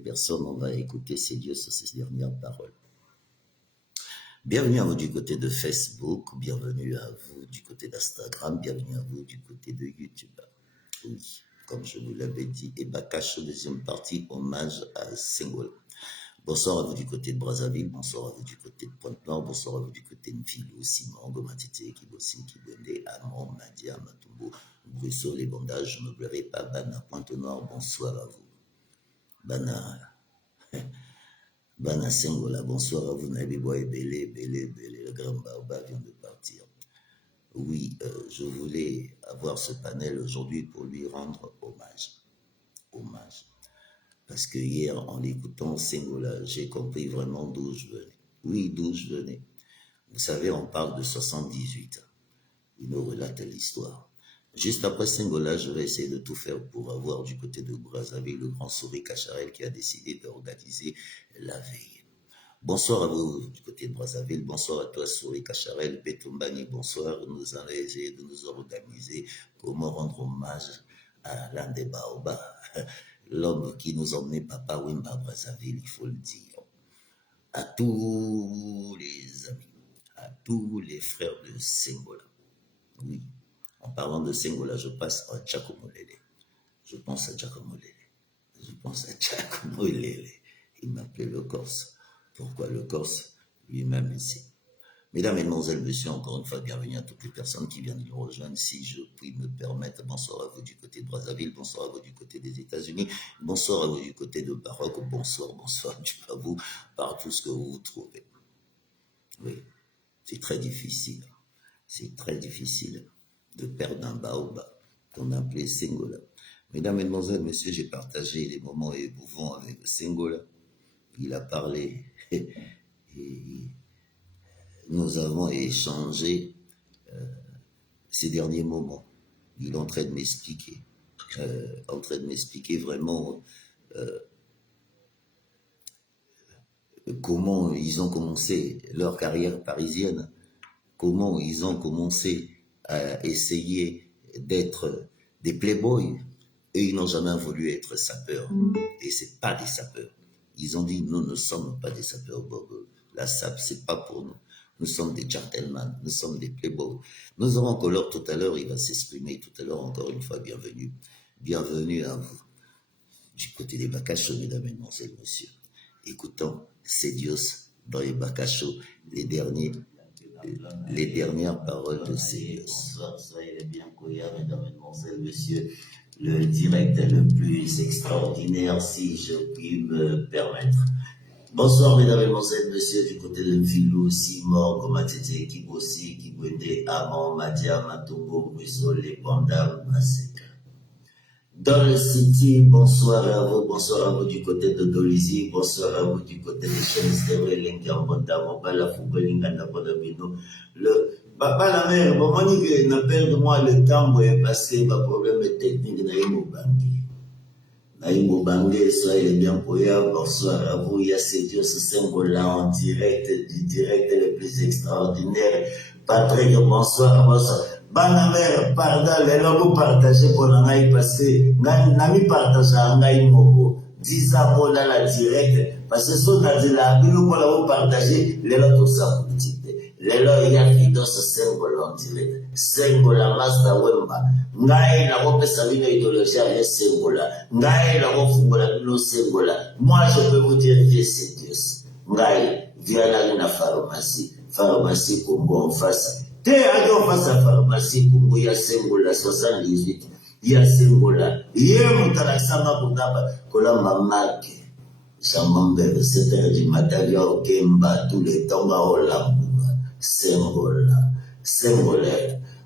Personne, on va écouter ces dieux sur ces dernières paroles. Bienvenue à vous du côté de Facebook, bienvenue à vous du côté d'Instagram, bienvenue à vous du côté de YouTube. Oui, comme je vous l'avais dit, et Bakash, deuxième partie, hommage à Senghol. Bonsoir à vous du côté de Brazzaville, bonsoir à vous du côté de Pointe-Nord, bonsoir à vous du côté de Mfilou, Simon, Gomatete, Kibossi, Kibende, Amon, Madia, Matumbo, Bruxelles, les bandages, je ne pleurerai pas, Bana, Pointe-Nord, bonsoir à vous. Bana Sengola, bonsoir à vous, Nabibois et Bélé, le grand Baoba vient de partir. Oui, je voulais avoir ce panel aujourd'hui pour lui rendre hommage. Parce que hier, en l'écoutant Sengola, j'ai compris vraiment d'où je venais. Oui, d'où je venais. Vous savez, on parle de 78. Il nous relate l'histoire. Juste après Sengola, je vais essayer de tout faire pour avoir du côté de Brazzaville le grand Souri Cacharel qui a décidé d'organiser la veille. Bonsoir à vous du côté de Brazzaville, bonsoir à toi Souri Cacharel, Betombani, bonsoir. Nous allons essayer de nous organiser comment rendre hommage à l'un des Baobas, l'homme qui nous emmenait Papa Wimba à Brazzaville, il faut le dire. À tous les amis, à tous les frères de Sengola. Oui. En parlant de Sengola, je passe à Giacomo Lele. Je pense à Giacomo Lele. Il m'appelait le Corse. Pourquoi le Corse? Lui-même ici. Mesdames, Mesdemoiselles, Messieurs, encore une fois, bienvenue à toutes les personnes qui viennent de nous rejoindre. Si je puis me permettre, bonsoir à vous du côté de Brazzaville, bonsoir à vous du côté des États-Unis, bonsoir à vous du côté de Maroc, bonsoir à vous par tout ce que vous trouvez. Oui, c'est très difficile. C'est très difficile de perdre un baobab qu'on appelait Sengola. Mesdames, Mesdemoiselles, Messieurs, j'ai partagé les moments émouvants avec Sengola. Il a parlé et nous avons échangé ces derniers moments. Il est en train de m'expliquer, vraiment comment ils ont commencé leur carrière parisienne, comment ils ont commencé à essayer d'être des playboys, et ils n'ont jamais voulu être sapeurs. Et c'est pas des sapeurs. Ils ont dit, nous ne sommes pas des sapeurs, Bob. La sape, c'est pas pour nous. Nous sommes des gentlemen, nous sommes des playboys. Nous aurons Color tout à l'heure, il va s'exprimer tout à l'heure, encore une fois, bienvenue. Bienvenue à vous. Du côté des Bakachos, mesdames, mesdemoiselles, messieurs. Écoutons Cedios dans les Bakachos, les dernières paroles de Cedios. Bonsoir, soyez les bien couillards, mesdames, mesdemoiselles, messieurs. Le direct est le plus extraordinaire, si je puis me permettre. Bonsoir, mesdames, mesdemoiselles, messieurs, du côté de Mfilou, Simon, Gomatete, Kibossi, Kibwende, Amon, Madia, Matumbo, Bruxelles, les Pandas, Maseka. Dans le City, bonsoir à vous du côté de Dolizy, bonsoir à vous du côté de Chensteré, Lenkamponda, Mobala, Foubolinganda, Podabino, Papa la mère, bon, moi, il n'appelle de moi le temps, parce que ma problème technique, Naïmo Bangé, soyez bien couillards, bonsoir à vous, il y a ces dieux, ce symbole-là en direct, du direct le plus extraordinaire. Patrick, bonsoir. Bana mère, pardon, les logos partagés pour l'angaï parce que nami partage angaï moko. 10 ans dans la direct, parce que son adila, il nous l'a partagé, les lots ça petit. Les lots il y a vidéo ce symbole en direct. Symbole la master wemba. Ngai la robe savine idéologie à symbole. Ngai la robe football le symbole. Moi je peux vous dire que c'est Dieu. Ngai vient là une pharmacie Congo en face. Te ajo face à pharmacie Congo ya Sengola 78 ya Sengola ye mutalasama kugaba kolamba marque Chamambe 7 heures du matin au Kemba tous les temps à Sengola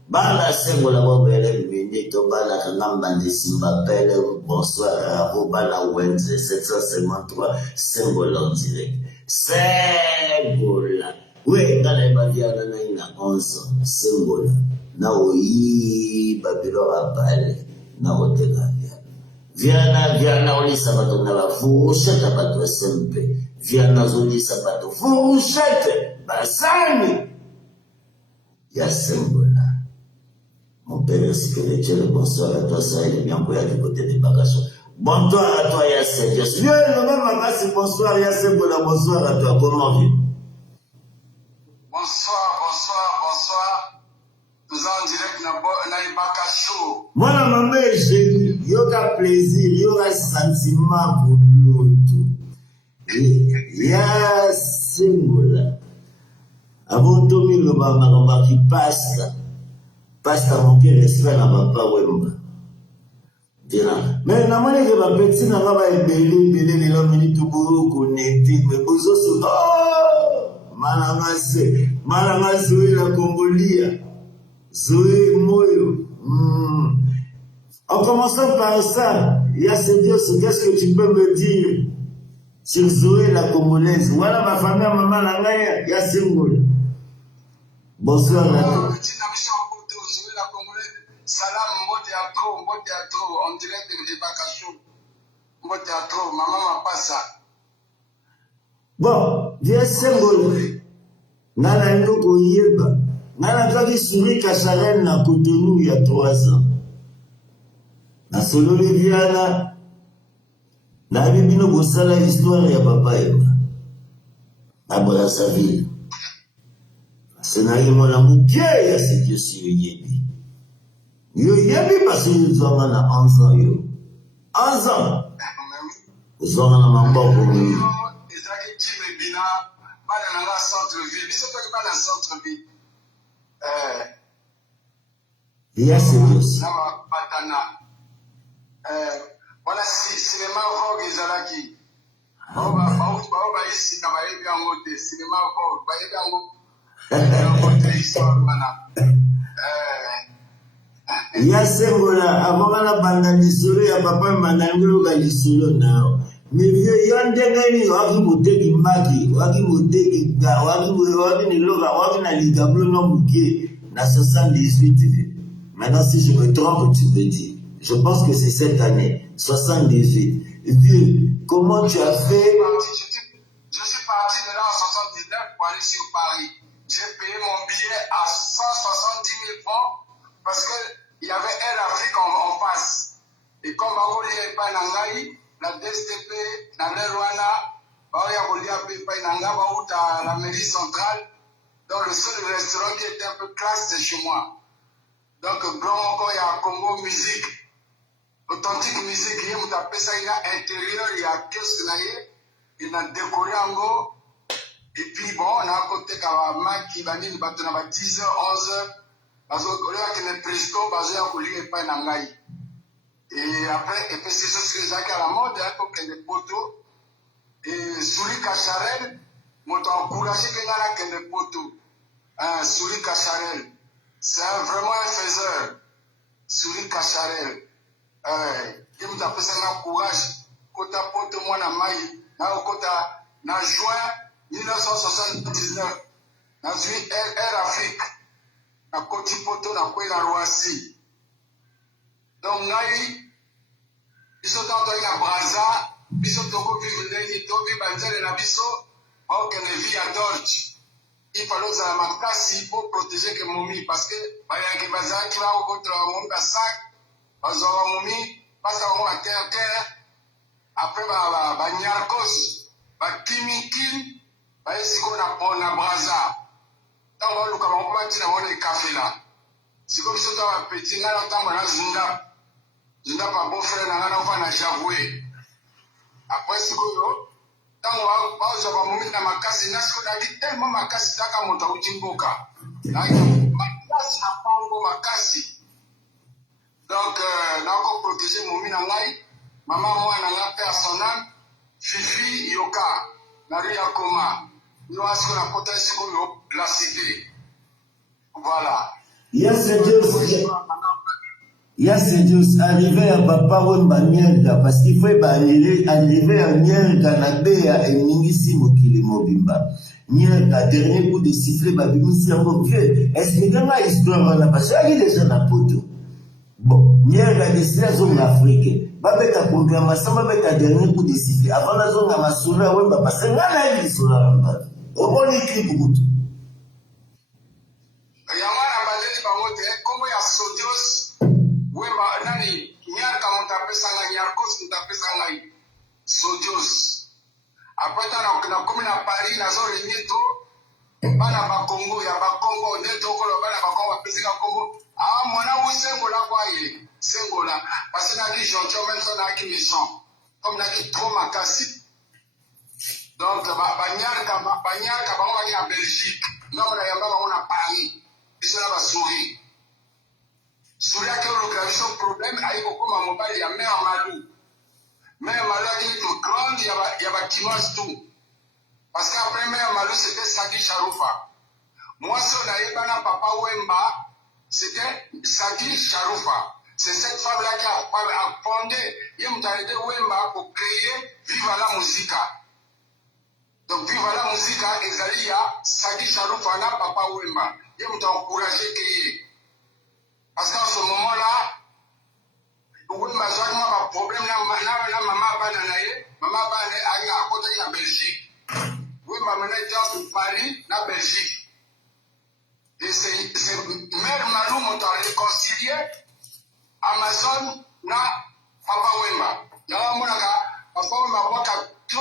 bana Sengola bobele minito bana kanamba ndisimba pele bonsoir à vous bana Wednesday 753 Sengola en direct Sengola. Oui, dans les bavianes, il y a 11 symboles. Naoui, Babylon a parlé, Naote Gavia. Viana, oli sabato, nava, fourchette à bateau SMP. Viana, oli sabato, fourchette, Bassani. Il y a symbole. Mon père spirituel, bonsoir à toi, ça, il est bien pour du côté des bagages. Bonsoir à toi, Yassé. Viens, le même Makassi, bonsoir, Yassé, bonsoir à toi. Comment vas-tu? Bonsoir. Nous sommes en direct dans Ibaka Show. Moi, la maman, il y aura plaisir, il y aura sentiment pour l'autre. Il y a symbole. Avant tout, le maman qui passe à mon cœur, respect à papa Wemba. Mais na moni ke ba petit na ba ebele le minute buru connecté mais bozo so malanga se la Congolia Zoé Moyo. En commençant par ça, il y a ce Dieu, qu'est-ce que tu peux me dire sur Zoé la Congolaise? Voilà ma famille, maman la ngaïa, il y a ce Moyo. Bonsoir à toi. Salam, mbote à trop, on dirait que j'ai pas caché. Mbote à trop, maman m'a pas ça. Bon, viens symbole. Nana ndoko yeba. Nana kaki Suri Kacharel na Cotonou il y a 3 ans. Na solo de Viana. Na bibino bosala histoire ya papa yeba. Na bola sa ville. Scénario mon amour, ya c'est Dieu si yebi. Yo yebi parce que nous sommes à 11 ans yo. 11 ans. Nous sommes à Mambo pour nous. Il y a ces Dieu. Voilà, cinéma Vogue ezalaki. Baoba ici na bayebi yango te, cinéma Vogue, bayebi yango te histoire wana. Il y a symbole avant la bande lisolo ya papa mandango ka lisolo na. Mais vieux yondengani waki muteki maki, waki muteki ga, waki ni loga, waki na ligablo no mukie na 78. Maintenant si je me trompe tu me dis. Je pense que c'est cette année, 78. Vieux, comment tu as fait? Je suis parti de là en 79 pour aller sur Paris. J'ai payé mon billet à 170 000 francs parce qu'il y avait Air Afrique en face. Et comme Baoli n'est pas Nangaï, la DSTP, Naler Rwanda, Baoli a pas Nanga, Baout à la mairie centrale. Donc le seul restaurant qui était un peu classe, c'est chez moi. Donc Blanc, il y a Congo Musique. Authentique musique, il y a intérieur, il y a kiosque, il y a décoré en gros. Et puis bon, on a un côté qui a 10h, 11h. Parce que les presto, et après, et puis c'est ce que j'ai à la mode, il y a des poteaux. Et Suri Kacharel, moi j'ai encouragé qu'il y ait des poteaux. Suri Kacharel, c'est vraiment un faiseur. Suri Kacharel. Il m'a appelé ça un courage. Quand tu as poté moi dans maille, en juin 1979, dans une Air Afrique, na Côte Poto na Koué na Roissy. Donc, ngai, biso tanto na Braza, biso toko vivre ndeni, to vivre banzele na biso, ok, ne vie à Dolce. Il fallait que la makasi pour protéger que momi, parce que, bayaki bazan qui va au contre momi ba sac, bazora momi, passe à moi à terre, après ba nyarkos, ba kimikin, ba esiko na Braza. Tant que le camarade m'a dit d'avoir des cafés là. C'est comme si tu avais un petit, là, tant que Zunda. Zunda, pas beau frère, n'a pas na javoué. Après, c'est quoi, tant que tu as un moment dans ma casse, il y a tellement ma casse, là, quand on t'a dit Boka. Ma casse n'a pas encore ma casse. Donc, là, on protéger mon minangai. Maman, moi, n'a pas personnel. Fifi, Yoka, Naria Koma. Nous avons ce qu'on a la cité. Voilà. Yes, Dieu, arrivé à Papa Wemba Nyerga, parce qu'il faut arriver à Nyerga, Nabea et Ningisi Mokili Mobimba. Nyerga, dernier coup de sifflet, Babimisi en vieux. Expliquez-moi l'histoire, parce qu'il y a des gens à Poto. Bon, Nyerga, décidé à zone africaine. Babeta programmation, Babeta dernier coup de sifflet. Avant la zone à Massoura, Wemba, parce que là, il est sur la rampe. Au moins, il écrit beaucoup. Nyarka montapesa ngai, Nyarkos montapesa ngai. Sodios. Après, na komi na Paris, nazo renye to, bana bakongo, ya bakongo, neto kolo, bana bakongo, bapesika kongo. Ah, mwana wu sengola kwa ye. Sengola. Parce que na ki joncho, même ça na ki méchant. Comme na ki trop makasi. Donc, banyarka, bango baki na Belgique. Non, na yamba bango na Paris. Biso na basuri. Suri ake l'occasion problème, ayi kokoma mobali ya mère Malou. Mère Malou a dit tout grande, il y a bâtiment tout. Parce qu'après Mère Malou, c'était Sagi Charoufa. Moi, si on a eu papa Wemba, c'était Sagi Charoufa. C'est cette femme-là qui a fondé, il m'a aidé Wemba pour créer Viva la Musica. Donc, Viva la Musica, il y a Sagi Charoufa, na papa Wemba. Il m'a encouragé à créer. Parce qu'en ce moment-là, Wemba a un problème, na maman bananaye, maman bananaye, à côté de la Belgique. Wemba maintenant était en Paris, la Belgique. Et c'est Mère Malou m'ont réconcilié Amazon na Papa Wemba. Y'a mon aka, Papa Wemba waka to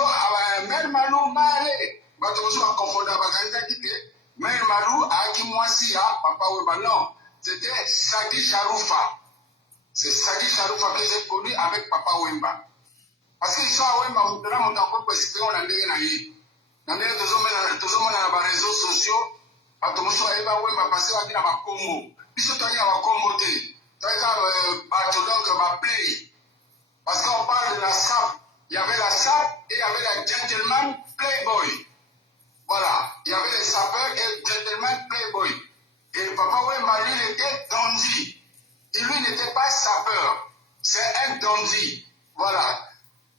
Mère Malou malé. Bato mosu va confondre bakanga kite. Mère Malou a qui moi si à Papa Wemba. Non, c'était Sagi Charoufa. C'est Sagi Charoufa que j'ai connu avec Papa Wemba. Parce qu'ils sont à Wemba, maintenant mon encore précisé on a ndenge na yi. Nandele tozomona na ba réseaux sociaux. Bato mosu ayeba Wemba parce que na ba Congo. Biso toki na ba Congo te. Bato donc ma play. Parce qu'on parle de la SAP. Il y avait la SAP et il y avait la Gentleman Playboy. Voilà. Il y avait les sapeurs et le Gentleman Playboy. Et le papa Wemba, lui, il était dandy. Et lui, il n'était pas sapeur. C'est un dandy. Voilà.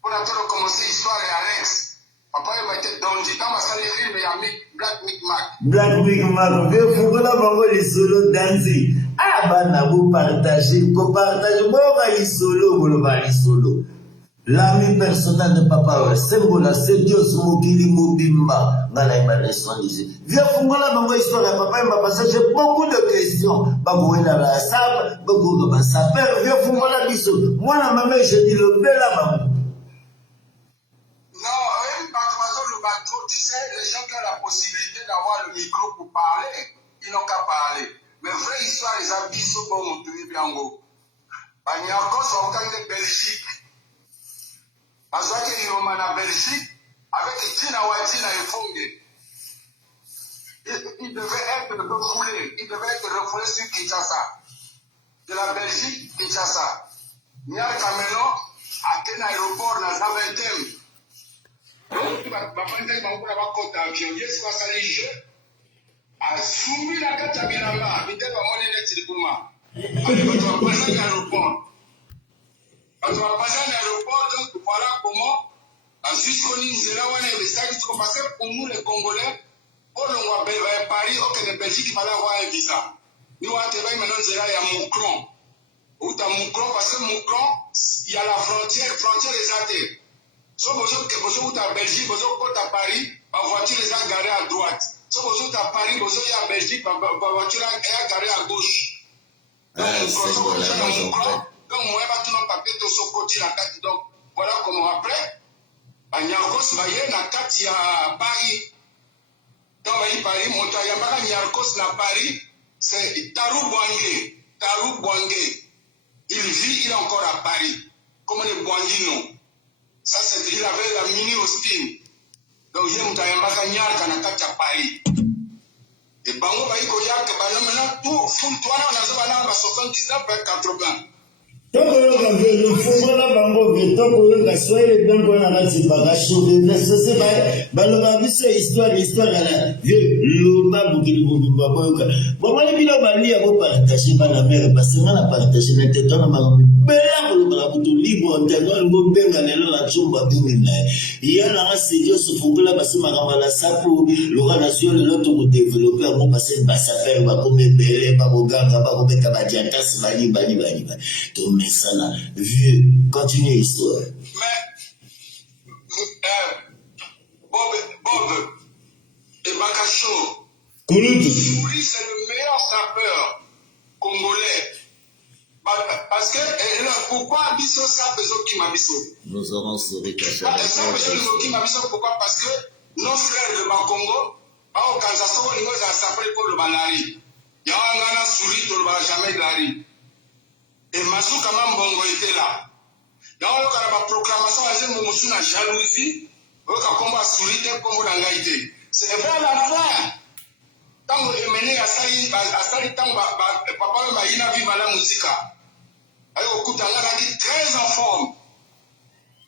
On a tout recommencé l'histoire et Alex. Papa Wemba était dandy. Dans ma salle de film, il y a Black Mick Mac. Black Mick Mac. Il faut que la les solos dandy. Ah, bah, vous partagez. Vous partagez. Moi, on va les solos. Vous va les solos. L'ami personnel de Papa, c'est Dieu, Mokili Mobimba, Nanaïma Ressonisé. Viens Fungola, ma histoire à Papa, il m'a passé, j'ai beaucoup de questions. Babouena la sable, beaucoup de sa père, viens Fungola Bissou. Moi, la maman, je dis le bel à maman. Non, le bateau, tu sais, les gens qui ont la possibilité d'avoir le micro pour parler, ils n'ont qu'à parler. Mais vraie histoire, les habits sont bons, mon pays, bien haut. Il y a encore son temps de Belgique. Parce qu'il y a en Belgique, avec Tina Watina et Fongé. Il devait être refoulé. Il devait être refoulé sur Kinshasa. De la Belgique, Kinshasa. Nial Kameno, à quel aéroport, dans Zaventem. Donc, ma femme m'a dit, ma côte d'avion. Yes, ma salle jeu. A soumis la carte à Bilamba. Il était vraiment net sur le Gouma. Allez, tu vas passer à l'aéroport. Quand tu vas passer à l'aéroport, donc voilà comment, jusqu'au Nizela, on est les sacs qui sont passés pour nous les Congolais, pour le Paris, au de Belgique, il fallait avoir un visa. Nous, on a maintenant, il y a Moucron. Où tu as Moucron, parce que Moucron, il y a la frontière les athées. Soit vous êtes à Belgique, vous êtes à Paris, ma voiture les a garées à droite. Soit vous êtes à Paris, vous êtes à Belgique, ma voiture est garée à gauche. Donc, donc, moi, je vais papier de ce côté la carte. Donc, voilà comment après, à Nyarkos, il y a carte à Paris. Dans Paris, mon taillamba, Nyarkos, na Paris, c'est Tarou Bouangé. Tarou Bouangé. Il vit, il est encore à Paris. Comme les Bouangino. Ça, c'est, il avait la mini Austin. Donc, il y a mon taillamba, Nyarka, na carte à Paris. Et Bango, il y a maintenant tout, full, toi, on a 79 vers 80. Tokoloka velo fungola bango ve tokoloka swahili bango na kati bakashuve nesese baloba biso histoire ala vieux loba bukili bubimba boyoka bomoni bilo balia bo partager bana mère basenga na partager na teto na bango bela koloba la butu libre ndelo ngo benga lelo la chumba bingi na yana ngasi Dieu se fungola basima kama la sapu lora nation le lot pour développer ngo passer basafer ba comme bele ba boganga ba kobeka ba diatas bali mais ça là, vieux, continue l'histoire. Mais, Bob et Bakacho, Kouloutou. Souri, c'est le meilleur sapeur congolais. Parce que, pourquoi Bisso ça besoin qui m'a Bisso? Nous aurons souri caché. Ça besoin qui m'a Bisso, pourquoi? Parce que nos frères de Bakongo, au Kansaso, nous avons s'appelé pour le Banari. Yawangana souri, tout le bas jamais d'Ari. Et Massou Kamam Bongo était là. Yawangana Karaba proclamation, à Moussou na jalousie, Oka Komba souri, comme on a été. C'est vers la fin. Tant que je menais à Saïd, papa m'a dit vive la musique. Alors, écoute, on a dit très en forme.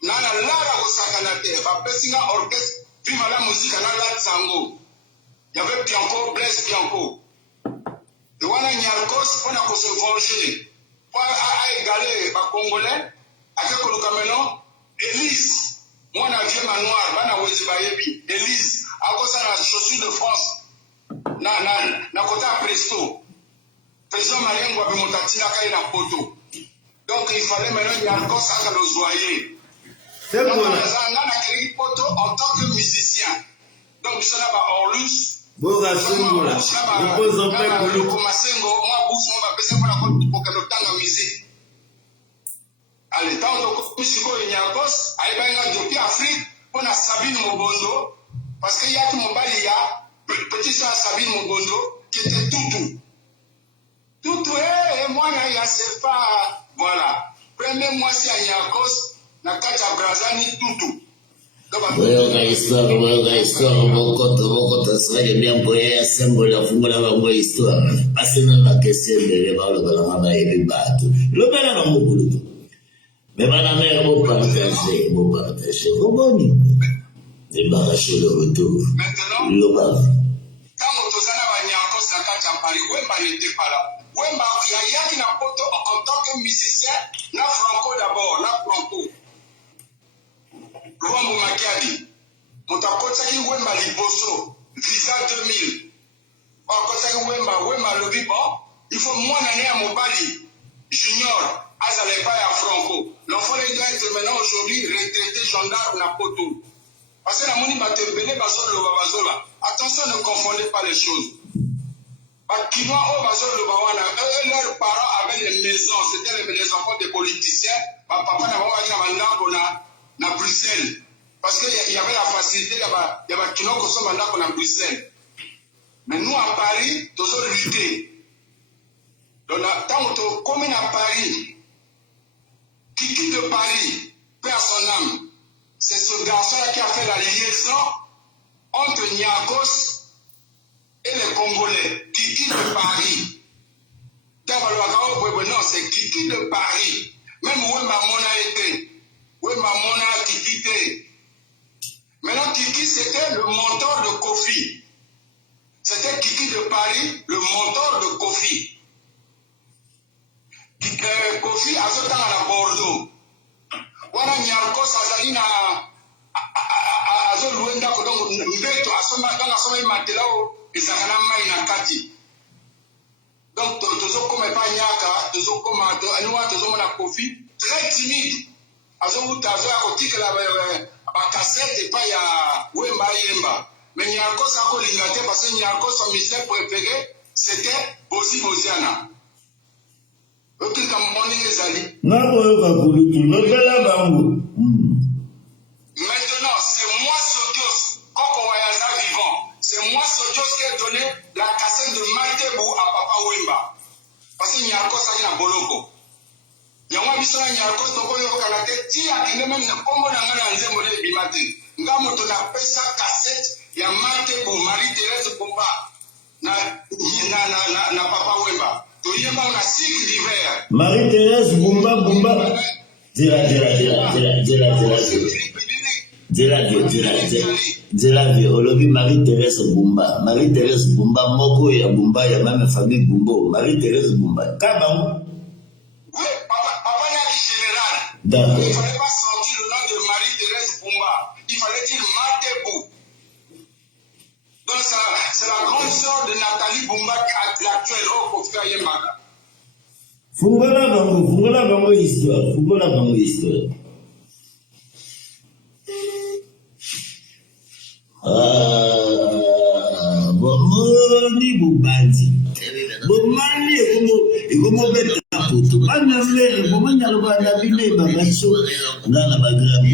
Nana Lara Osakanate, Papesinga orchestre, vive la musique, Nana Sango. Il y avait Bianco, Blaise Bianco. Et on a Nyarkos, on a se venger. Pour égaler les Congolais, avec le Cameroun, Élise, moi, on a vu Manoir, on a Wezibayebi, Élise, à cause de la chaussure de France. Na kota presto président malien wa bimotatina kai na poto donc il fallait maintenant Nyarkos à le zoyer c'est bon là na créé poto en tant que musicien donc ça là ba Orlus Boga Sungola pose en paix pour le Masengo moi bouffe moi ba pesa pour que le temps musique allez tant de musico Nyarkos aiba depuis Afrique pour na Sabine Mobondo parce qu'il y a tout mon bali petit soeur Sabine Mobondo, qui était toutou. Toutou, et moi, il y a c'est pas. Voilà. Premier mois, c'est à Nyarkos, na Kacha Brazani, toutou. Wewe histoire, beaucoup serait bien pour y symbole la fumula wa histoire. Parce que la question de l'éval de la mama et battu. Le bel à mon boulot. Mais madame, vous partagez. Vous boni. Et barracher le retour. Maintenant, le bas. Quand on a Nyarkos na Kacha Paris, Wemba n'était pas là. Wemba, il y a qui n'a pas en tant que musicien, na Franco d'abord, na Franco. Luambo Makiadi, Motakotaki Wemba Liboso, Visa 2000. Wakotaki Wemba le bon, il faut moins d'années à Mobali, Junior, Azalepa et à Franco. L'enfant doit être maintenant aujourd'hui retraité gendarme na Poto. Parce que la moni batembele bazola. Attention, ne confondez pas les choses. Bakinois au bazola, leurs parents avaient des maisons, c'était les enfants des politiciens. Papa n'a pas na Bruxelles. Parce qu'il y avait la facilité, il y avait qui n'ont consommé à Bruxelles. Mais nous, à Paris, nous avons lutté. Donc, tant que nous sommes à Paris, Kiki de Paris, paix à son âme, c'est ce garçon-là qui a fait la liaison entre Nyarkos et les Congolais. Kiki de Paris. Non, c'est Kiki de Paris. Même où ma mona était. Oui, maman a Kiki. Maintenant, Kiki, c'était le mentor de Kofi. C'était Kiki de Paris, le mentor de Kofi. Kofi a ce temps à la Bordeaux. Voilà, Nyarkos a zali na azo luenda ko donc mbeto asoma dans asoma matela o ezakana mai na kati. Donc tozo comme pas nyaka, tozo comme anwa tozo na Kofi très timide. Azo utazo akotika la cassette pas ya Wemba Yemba. Mais Nyarkos a ko lingate parce que Nyarkos son ministère préféré c'était Bosi Bosiana. Ok, comme on est les alliés. Maintenant, c'est moi Sodios, quand on voyage vivant, c'est moi Sodios qui a donné la cassette de Matebou à Papa Wemba. Parce qu'il y a encore ça qui est à Boloko. Il y a un peu de Nyarkos, donc on a la tête, il y a même comme on a un modèle bimaté. Nous avons fait sa cassette, il y a Matebou, Marie-Thérèse Bomba, na Papa Wemba. Marie-Thérèse Bumba. Dira Olobi Marie-Thérèse Bumba. Marie-Thérèse Bumba, Moko ya Bumba, ya même famille Bumbo. Marie-Thérèse Bumba. Kabang. Oui, papa n'a dit général. D'accord. Il ne fallait pas sortir le nom de Marie-Thérèse Bumba. Il fallait dire Matebou. Donc c'est la grande sœur de Nathalie Bumba, l'actuelle au Kofi Ayemaka. Fungola bango histoire. Bomoni bubandi. Bomani ikomo beta. Maputo. Bana mère, comment y a le bana bine, bagacho. Dans la bagrande,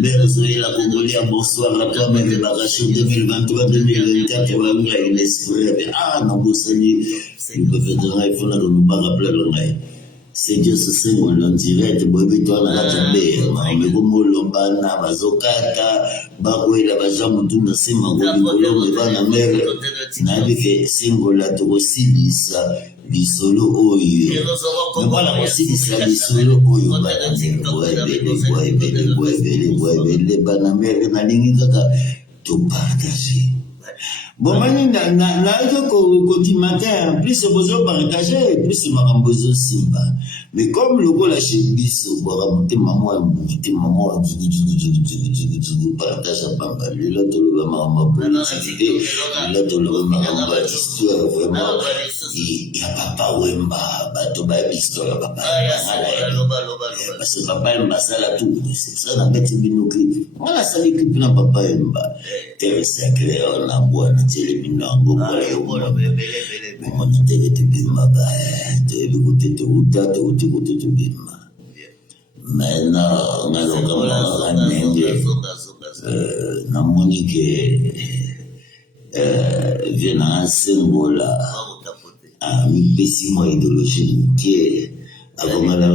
mère, soyez la Congolais, bonsoir à toi, même bagacho 2023-2024, il esprit. Ah, non, vous savez, il peut faire il faut la rappeler le mail. C'est Dieu ce Seigneur en direct bobi toi na katembe mais comme lobana bazokata bakwela bajamu tuna sema ngoli kolombe bana mere na bike singola to kosibisa bisolo oyo ngala kosibisa bisolo oyo bana boebele bana mere na lingi kaka to partager. Bon, maintenant, quand matin, plus besoin de partager, plus ma besoin simba. Mais comme le gars lâche bis, on va monter maman, partage à papa. Là, tout le monde m'a politique. Là, tout le monde m'a histoire, vraiment. Il y a papa Wemba, bateau, histoire, papa. Parce que papa Wemba, ça l'a tout. C'est ça, on a mis nos clips. On a salé clip dans papa Wemba. Terre sacrée, on a bois. Maintenant, na Monique vient un symbole à mi-pessimo idéologie qui avant la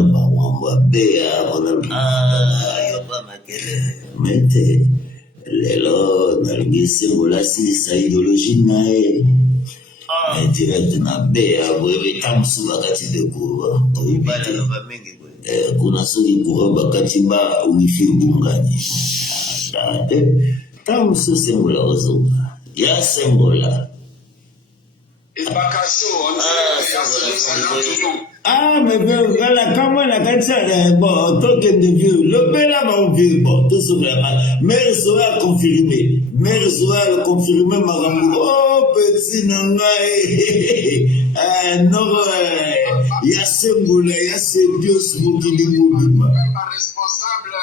mais lelo nalingi symbole asilisa idéologie naye direct na bea boye tamusu bakati bekuwa kuna soki kuwa bakati ba wifi bungani tate tamusu symbole ozonga ya symbole ah, mais voilà, comment la canne bon, token de vieux, le bel mon vieux, bon, tout ça vraiment. Mère sera confirmé, mère sera le confirmé, Maramou. Oh, petit nangaï, non, il y a ce boulot, il y a ce Dieu, ce mot qui dit mobile. Responsable,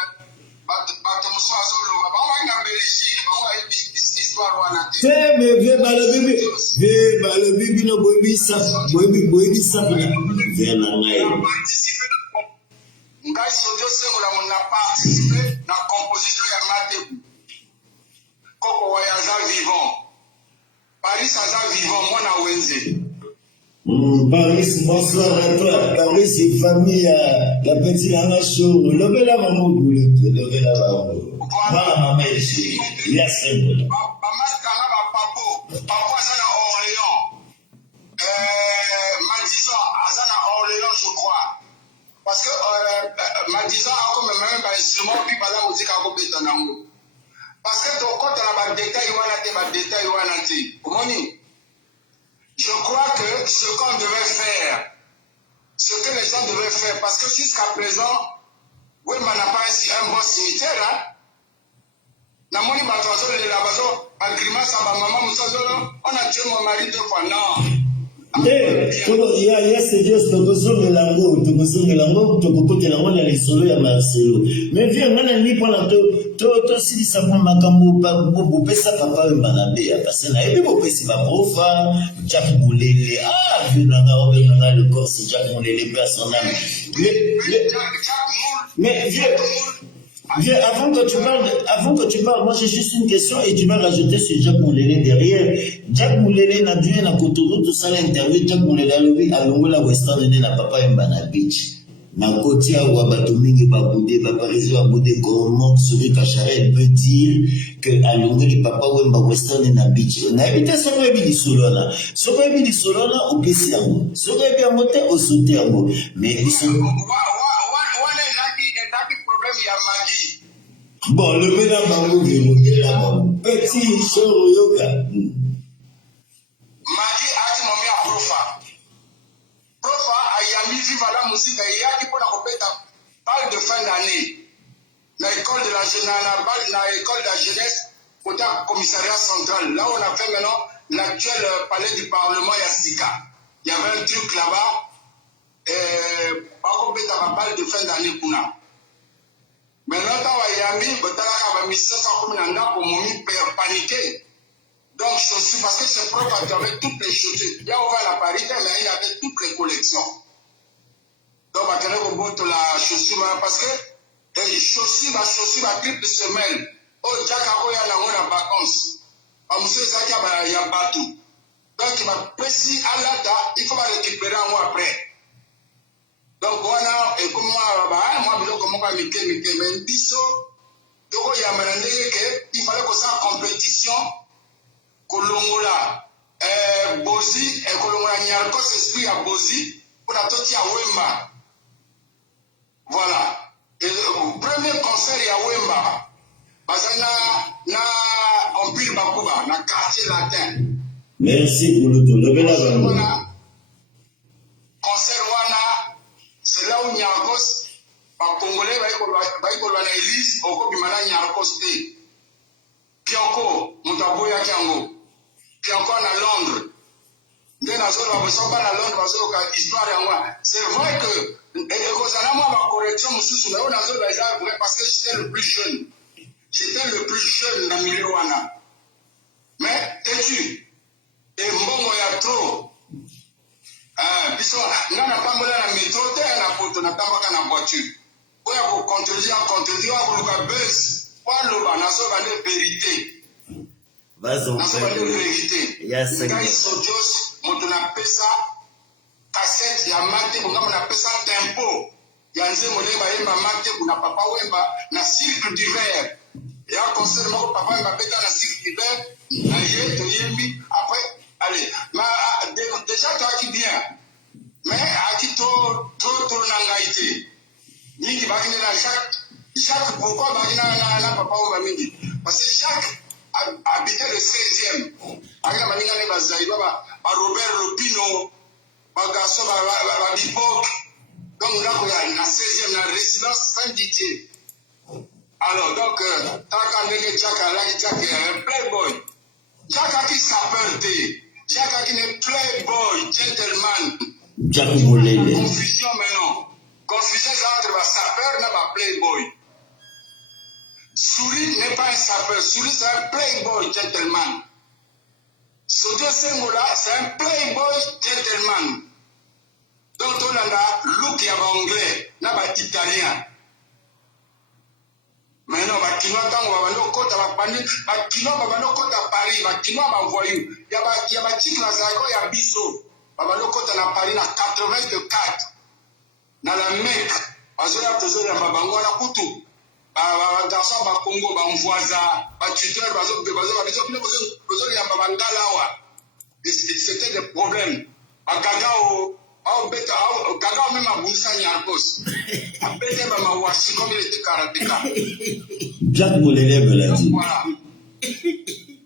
c'est mais vieux le bibi no boy ça viens là ngai sojo sengola mon a participé na composition ya Mateku koko wayaza vivant Paris aza vivant mona wenze Paris bonsoir à toi Paris c'est famille la petite langa show lever la maman boule lever la maman voilà maman ici il y a simple Papa Azana Orléans, Madison Azana Orléans, je crois. Parce que Madison a comme même un instrument, puis par la musique a coupé ton amour. Parce que ton compte a un détail, comment dire? Je crois que ce qu'on devait faire, ce que les gens devaient faire, parce que jusqu'à présent, oui, on n'a pas un bon cimetière, hein? La monnaie batozo le labazo agrima samba mama musazolo on a tué mon mari 2 fois non. Yes, Dios tokozonga lango tokokote lango na lisolo ya Marcelo. Mais viens ngana ni pona to silisa kwa makambo bo pesa papa mbanabe parce na yebi bo pesi ba profa Jack Moulele vieux nanga nanga le corps Jack Moulele personnel. Mais vieux avant que tu parles, moi j'ai juste une question et tu vas rajouter sur Jack Moulele derrière. Jack Moulele n'a dû na Cotonou tout ça l'interview Jack Moulele a longola Western na papa Mbana Beach. Na kotia wa bato mingi ba boudé ba parisien ba boudé comment Suri Kacharel peut dire que a longoli papa Wemba Western na Beach. Na éviter ça ko ebi solo là. So ko ebi solo là au pesi yango. So ko ebi monter au sauter yango. Mais bon, le ménage petit choro yoga. Madi a dit mon mien profa. Profa a yami vive la musique et il a dit pour la compétence balle de fin d'année. L'école de la jeunesse, côté commissariat central. Là on a fait maintenant l'actuel palais du Parlement Yassika. Il y avait un truc là-bas. Pas compétence à balle de fin d'année pour nous. Maintenant, il y a mis, il y a mis, paniqué. Donc, chaussures, parce que c'est propre à travers toutes les chaussures. Il y a ouvert la parité, mais il avait toutes les collections. Donc, on va tenir la chaussure, parce que les chaussures, la triple semelle. Oh, Jack a eu la vacances. Monsieur Zaki il y a partout. Donc, il m'a précis à la date, il faut récupérer un mois après. Donc, voilà, et comme moi, je suis mais biso, il fallait que ça compétition, Kolongola, Bozi, et Kolongola Nyarkos esprit à Bozi, pour la toti à Wemba. Voilà. Et le premier concert à Wemba, parce que na Empire Bakuba, na quartier latin. Merci pour le tour. Concert wana, c'est là où Nyarkos, les Congolais, ils na église, au Bimana Nyarkos te. Pianco, Montaboya Kiango. Pianco à Londres. Dès la zone, on va à Londres, parce que l'histoire est moi. C'est vrai que, ma correction, parce que j'étais le plus jeune. J'étais le plus jeune dans le milieu wana. Mais, t'es-tu? Et bon, il y a trop. Puisque, nous n'avons pas la métro, nous n'avons pas la voiture. Pour contredire, pour le buzz, pour le vérité. Vas-y, vérité. Yes, cassette ya mate on appelle ça tempo ya nzembo le ba mate kuna papa wemba na cirque d'hiver et un concert moko papa wemba peta na cirque d'hiver na ye to yembi après allez ma déjà toi qui bien mais aki trop nangaité mingi bakine na chaque pourquoi bakina na papa wemba mingi parce que chaque habitait le 16e akina maninga ne bazali ba Robert Lopino garçon va bipok donc là il y a la 16e la résidence Saint-Didier alors donc tant qu'à ndenge Jaka là Jaka est un playboy Jaka qui s'appelle Jaka qui est playboy gentleman Jaka Bolele confusion maintenant confusion entre le sapeur et le playboy Souris n'est pas un sapeur Souris c'est un playboy gentleman Sodio Sengola, c'est un playboy gentleman. Donc, on a look ya anglais, na ba italien. Maintenant, ba kino tango ba no kota ba pani, ba kino ba no kota Paris, ba kino ba voyou. Ya ba tikla zako ya biso. Ba no kota na Paris na 84. Na la Mecque, bazola tozora ba bango na kutu. Ba garçon ba Congo ba mvoisa, ba tuteur ya babangala c'était des problèmes. A Gagao, Gagao même à Boussa Nyarkos. A Bete Bamawashi, comme il était karatéka. Jack Bolele me l'a dit. Voilà.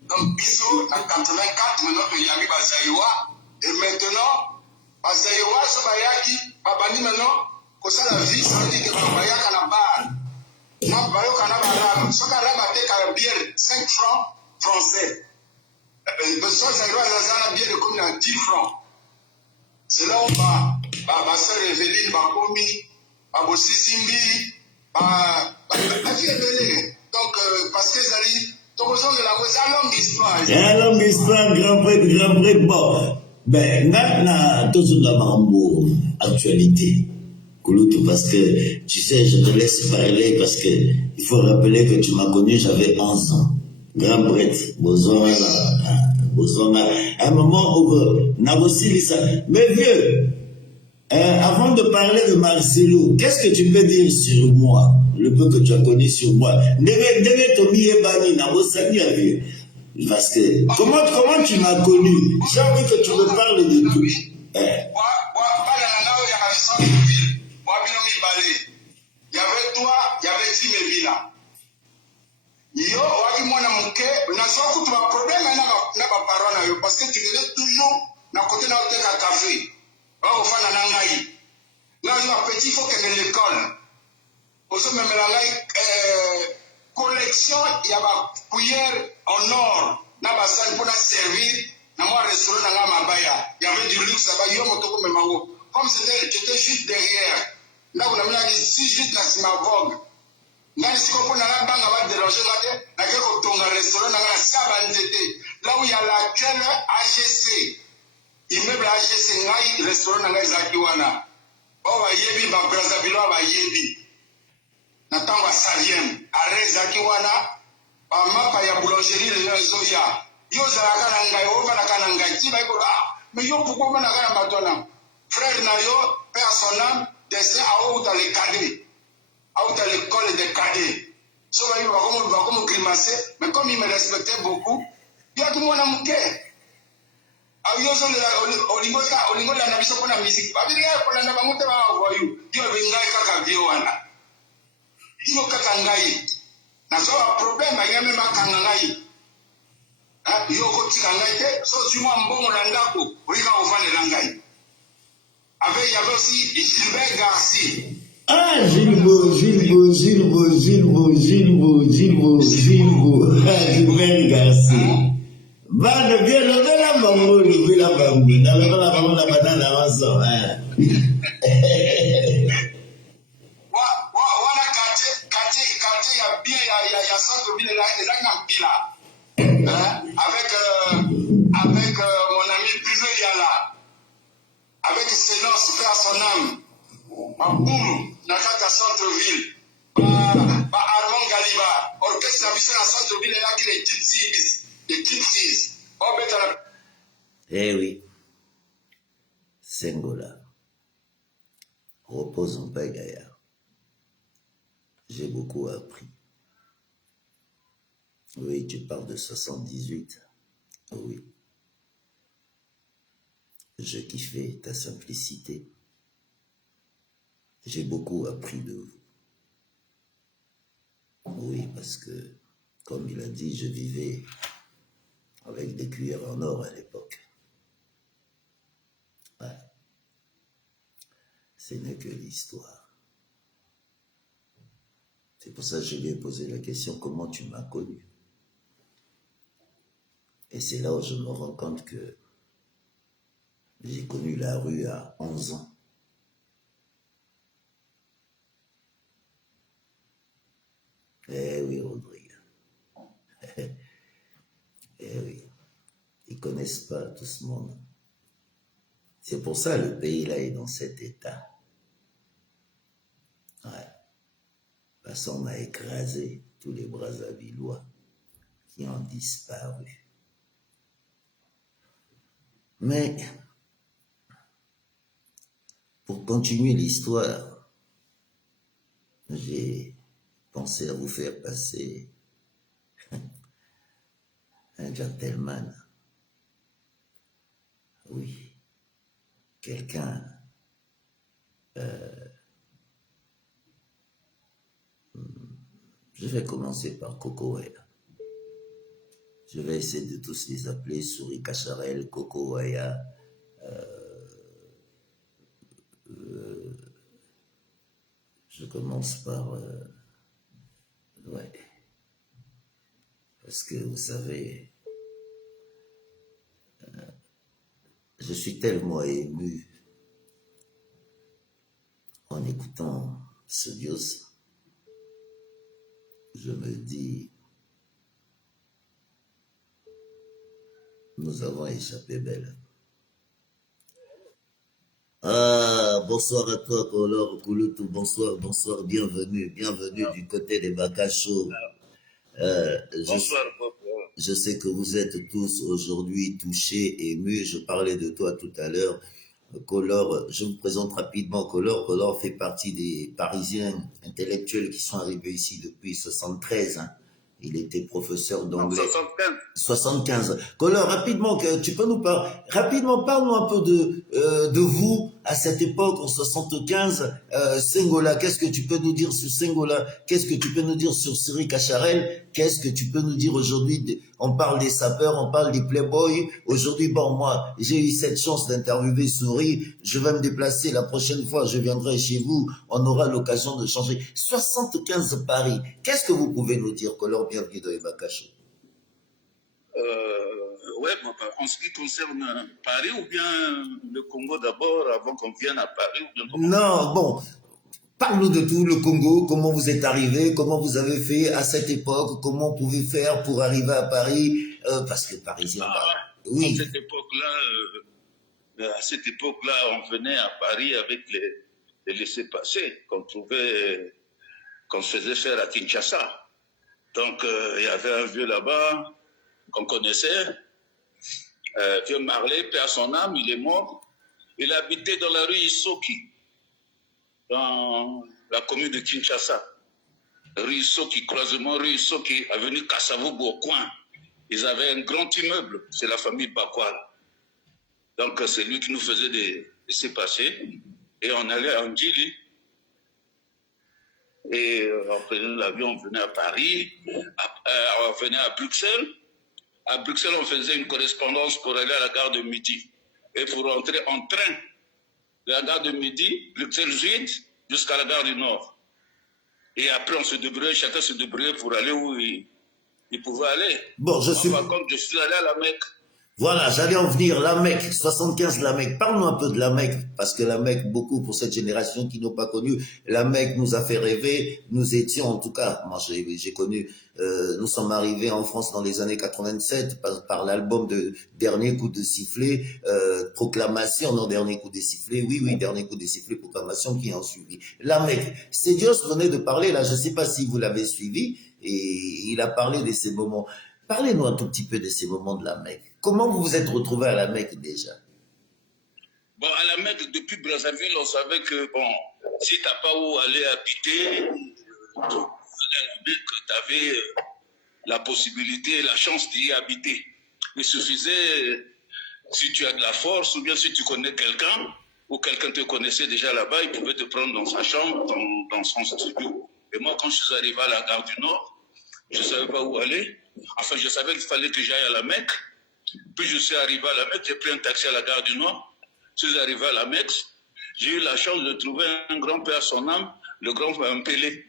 Donc, Bisso, en 84, maintenant, il y a eu Bazaïwa. Et maintenant, Bazaïwa, Sobayaki, Babani maintenant, comme ça la vie, ça veut dire que Babayaki à la barre. Non, Babayaki à la barre. Ce qu'on a rabatté à la bière, 5 francs français. Besoin de bien de commune à 10 francs. C'est là où ma soeur Evelyne, ma commis, ma bossi Simbi, ma fille Evelyne. Donc, parce que Zali, ton besoin de la voix, c'est une longue histoire. C'est une longue histoire, grand prêtre. Bon, ben, maintenant, tout ce dans actualité. Kouloutou, parce que, tu sais, je te laisse parler parce que, il faut rappeler que tu m'as connu, j'avais 11 ans. Grand prêtre, besoin à un moment où Nabosili ça. Mais vieux, avant de parler de Marcelo, qu'est-ce que tu peux dire sur moi, le peu que tu as connu sur moi? Parce que comment tu m'as connu? J'ai envie que tu me parles de tout. Il y avait toi, il y avait Timevila. Yo, waki mwana mouke, na soku tu vas problème na ba parole parce que tu faisais toujours na côté na côté ka café. Ba ofana na ngai. Là je petit faut que de l'école. Oso même la ngai collection ya ba cuillère en or na ba salle pour la servir na moi restaurant na mabaya. Il y avait du luxe là-bas yo motoko memango. Comme j'étais juste derrière. Là on a mis ici juste la synagogue. Nani siko pona na banga ba déranger ngate na ke ko tonga restaurant na saba nzete là où il y a laquelle AGC, immeuble AGC, ngai restaurant ngai zaki wana. Ba yebi ba Brazzaville ba yebi. Na tango saliem, arrêt zaki wana, ba mapa ya boulangerie le zoya. Yo zalaka na ngai o bana kana ngai ti ba ko mais yo pourquoi bana kana batona. Frère na yo, père son âme, destin à haut dans les cadets. À haut dans l'école des cadets. So il va comme grimacer, mais comme il me respectait beaucoup, il a tout le monde à mon cœur. A yo zo le olingo la na biso pour la musique. Ba biri ya pour la na bangote ba voyou. Yo bengai kaka bio wana. Yo kaka ngai. Na so problème ya même makanga ngai. Ah yo ko tika ngai te, so zuma mbongo na ndako, oika ofane ngai. Avec il y avait aussi Gilbert Garcia. Ah, Gilbo. Ah, Gilbert Garcia. Bana bien le la bango, le la bango, la bango la banana maso. Wana quartier ya bien ya centre-ville là na Mpila. Avec mon ami privé Yala. Avec Sénance, frère son âme. Maboum, na kata centre-ville. Ba Armand Galiba, orchestre na biso na centre-ville là qui les Gypsies. Eh oui, Sengola, repose en paix Gaillard. J'ai beaucoup appris. Oui, tu parles de 78. Oui. Je kiffais ta simplicité. J'ai beaucoup appris de vous. Oui, parce que, comme il a dit, je vivais avec des cuillères en or à l'époque. Ouais. Ce n'est que l'histoire. C'est pour ça que je lui ai posé la question, comment tu m'as connu? Et c'est là où je me rends compte que j'ai connu la rue à 11 ans. Eh oui, Rodrigue. Eh oui. Ils connaissent pas tout ce monde. C'est pour ça que le pays là est dans cet état. Ouais. Parce qu'on a écrasé tous les Brazzavillois qui ont disparu. Mais, pour continuer l'histoire, j'ai pensé à vous faire passer un gentleman. Oui, quelqu'un je vais commencer par Coco Waya. Je vais essayer de tous les appeler Souris Cacharel, Coco Waya. Je commence par... ouais. Parce que vous savez, je suis tellement ému en écoutant ce Dios. Je me dis, nous avons échappé belle. Ah, bonsoir à toi, Kolor Kouloutou, bonsoir, bienvenue du côté des Bakachos. Je sais que vous êtes tous aujourd'hui touchés, émus. Je parlais de toi tout à l'heure. Kolor, je vous présente rapidement Kolor. Kolor fait partie des Parisiens intellectuels qui sont arrivés ici depuis 73. Hein. Il était professeur d'anglais. 75. Kolor, rapidement, tu peux nous parler, rapidement, parle-nous un peu de vous à cette époque, en 75. Sengola, qu'est-ce que tu peux nous dire sur Sengola? Qu'est-ce que tu peux nous dire sur Souris Cacharel? Qu'est-ce que tu peux nous dire aujourd'hui? On parle des sapeurs, on parle des playboys. Aujourd'hui, bon, moi, j'ai eu cette chance d'interviewer Souris. Je vais me déplacer la prochaine fois, je viendrai chez vous. On aura l'occasion de changer. 75 Paris. Qu'est-ce que vous pouvez nous dire, Kolor? Bienvenue dans les Bakachos. Ouais, en ce qui concerne Paris ou bien le Congo d'abord, avant qu'on vienne à Paris ou bien comment... Non, bon, parle-nous de tout le Congo, comment vous êtes arrivé, comment vous avez fait à cette époque, comment vous pouvez faire pour arriver à Paris, parce que parisien, À oui. cette époque-là, à cette époque-là, on venait à Paris avec les laissez-passer qu'on se faisait faire à Kinshasa. Donc, il y avait un vieux là-bas qu'on connaissait, vieux Marley, paix à son âme, il est mort. Il habitait dans la rue Isoki, dans la commune de Kinshasa. Rue Isoki, croisement rue Isoki, avenue Kassavogo au coin. Ils avaient un grand immeuble, c'est la famille Bakwal. Donc, c'est lui qui nous faisait des laissez-passer. Et on allait à Ndjili. Et on prenait l'avion, on venait à Paris, on venait à Bruxelles. À Bruxelles, on faisait une correspondance pour aller à la gare de Midi. Et pour rentrer en train de la gare de Midi, Bruxelles-Zuid, jusqu'à la gare du Nord. Et après, on se débrouillait, chacun se débrouillait pour aller où il pouvait aller. Bon, Par contre, je suis allé à la Mecque. Voilà, j'allais en venir, la Mecque, 75 la Mecque. Parle-nous un peu de la Mecque, parce que la Mecque, beaucoup pour cette génération qui n'ont pas connu, la Mecque nous a fait rêver. Nous étions, en tout cas, moi j'ai connu, nous sommes arrivés en France dans les années 87 par l'album de Dernier coup de sifflet, Proclamation, non, Dernier coup de sifflet, oui, Dernier coup de sifflet, Proclamation qui en suivi. La Mecque, c'est Dios venait de parler, là, je ne sais pas si vous l'avez suivi, et il a parlé de ces moments. Parlez-nous un tout petit peu de ces moments de la Mecque. Comment vous vous êtes retrouvé à la Mecque déjà? Bon, à la Mecque, depuis Brazzaville, on savait que, bon, si tu n'as pas où aller habiter, tu allais à la Mecque, tu avais la possibilité, la chance d'y habiter. Il suffisait, si tu as de la force, ou bien si tu connais quelqu'un, ou quelqu'un te connaissait déjà là-bas, il pouvait te prendre dans sa chambre, dans son studio. Et moi, quand je suis arrivé à la gare du Nord, je ne savais pas où aller. Enfin, je savais qu'il fallait que j'aille à la Mecque. Puis je suis arrivé à la Mecque, j'ai pris un taxi à la gare du Nord. Je suis arrivé à la Mecque. J'ai eu la chance de trouver un grand-père, son âme, le grand Mpélé.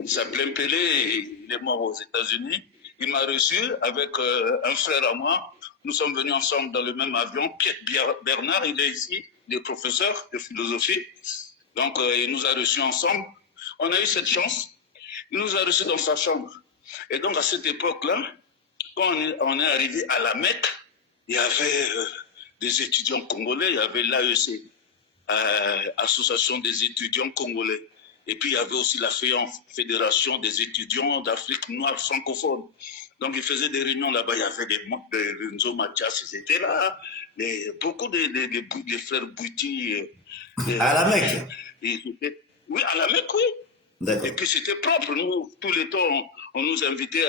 Il s'appelait Mpélé, il est mort aux États-Unis. Il m'a reçu avec un frère à moi. Nous sommes venus ensemble dans le même avion. Pierre Bernard, il est ici, il est professeur de philosophie. Donc, il nous a reçus ensemble. On a eu cette chance. Il nous a reçus dans sa chambre. Et donc, à cette époque-là, quand on est arrivé à la Mecque, il y avait des étudiants congolais, il y avait l'AEC, Association des étudiants congolais. Et puis, il y avait aussi la FEANF, Fédération des étudiants d'Afrique noire francophone. Donc, ils faisaient des réunions là-bas. Il y avait des Nzo Mathias, ils étaient là. Beaucoup de frères Bouti. À la Mecque? Oui, à la Mecque, oui. D'accord. Et puis, c'était propre. Nous, tous les temps, on nous invitait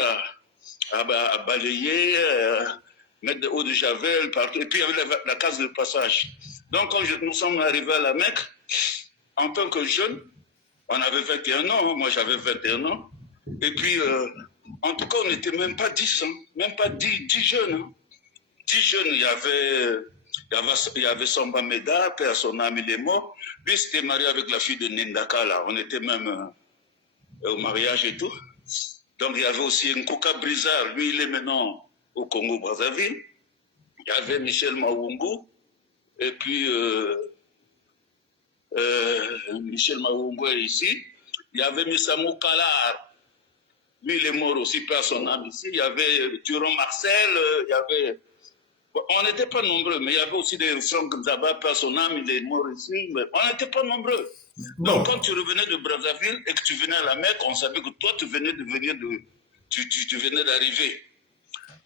à balayer, mettre de eau de javel partout. Et puis, il y avait la case de passage. Donc, quand nous sommes arrivés à la Mecque, en tant que jeunes, on avait 21 ans, moi j'avais 21 ans. Et puis, en tout cas, on n'était même pas 10, hein, même pas 10 jeunes. Hein. 10 jeunes, il y avait Samba Meda, père son âme, il est mort. Lui, c'était marié avec la fille de Nendaka, là. On était même au mariage et tout. Donc, il y avait aussi Nkoka Brizard, lui, il est maintenant au Congo-Brazzaville. Il y avait Michel Maoungu, et puis Michel Maoungu est ici. Il y avait Missamou Kalar, lui, il est mort aussi, père son âme ici. Il y avait Turon Marcel, il y avait... Bon, on n'était pas nombreux, mais il y avait aussi des Franck Zaba, père son âme, il est mort ici, mais on n'était pas nombreux. Bon. Donc, quand tu revenais de Brazzaville et que tu venais à la Mecque, on savait que toi, tu venais d'arriver.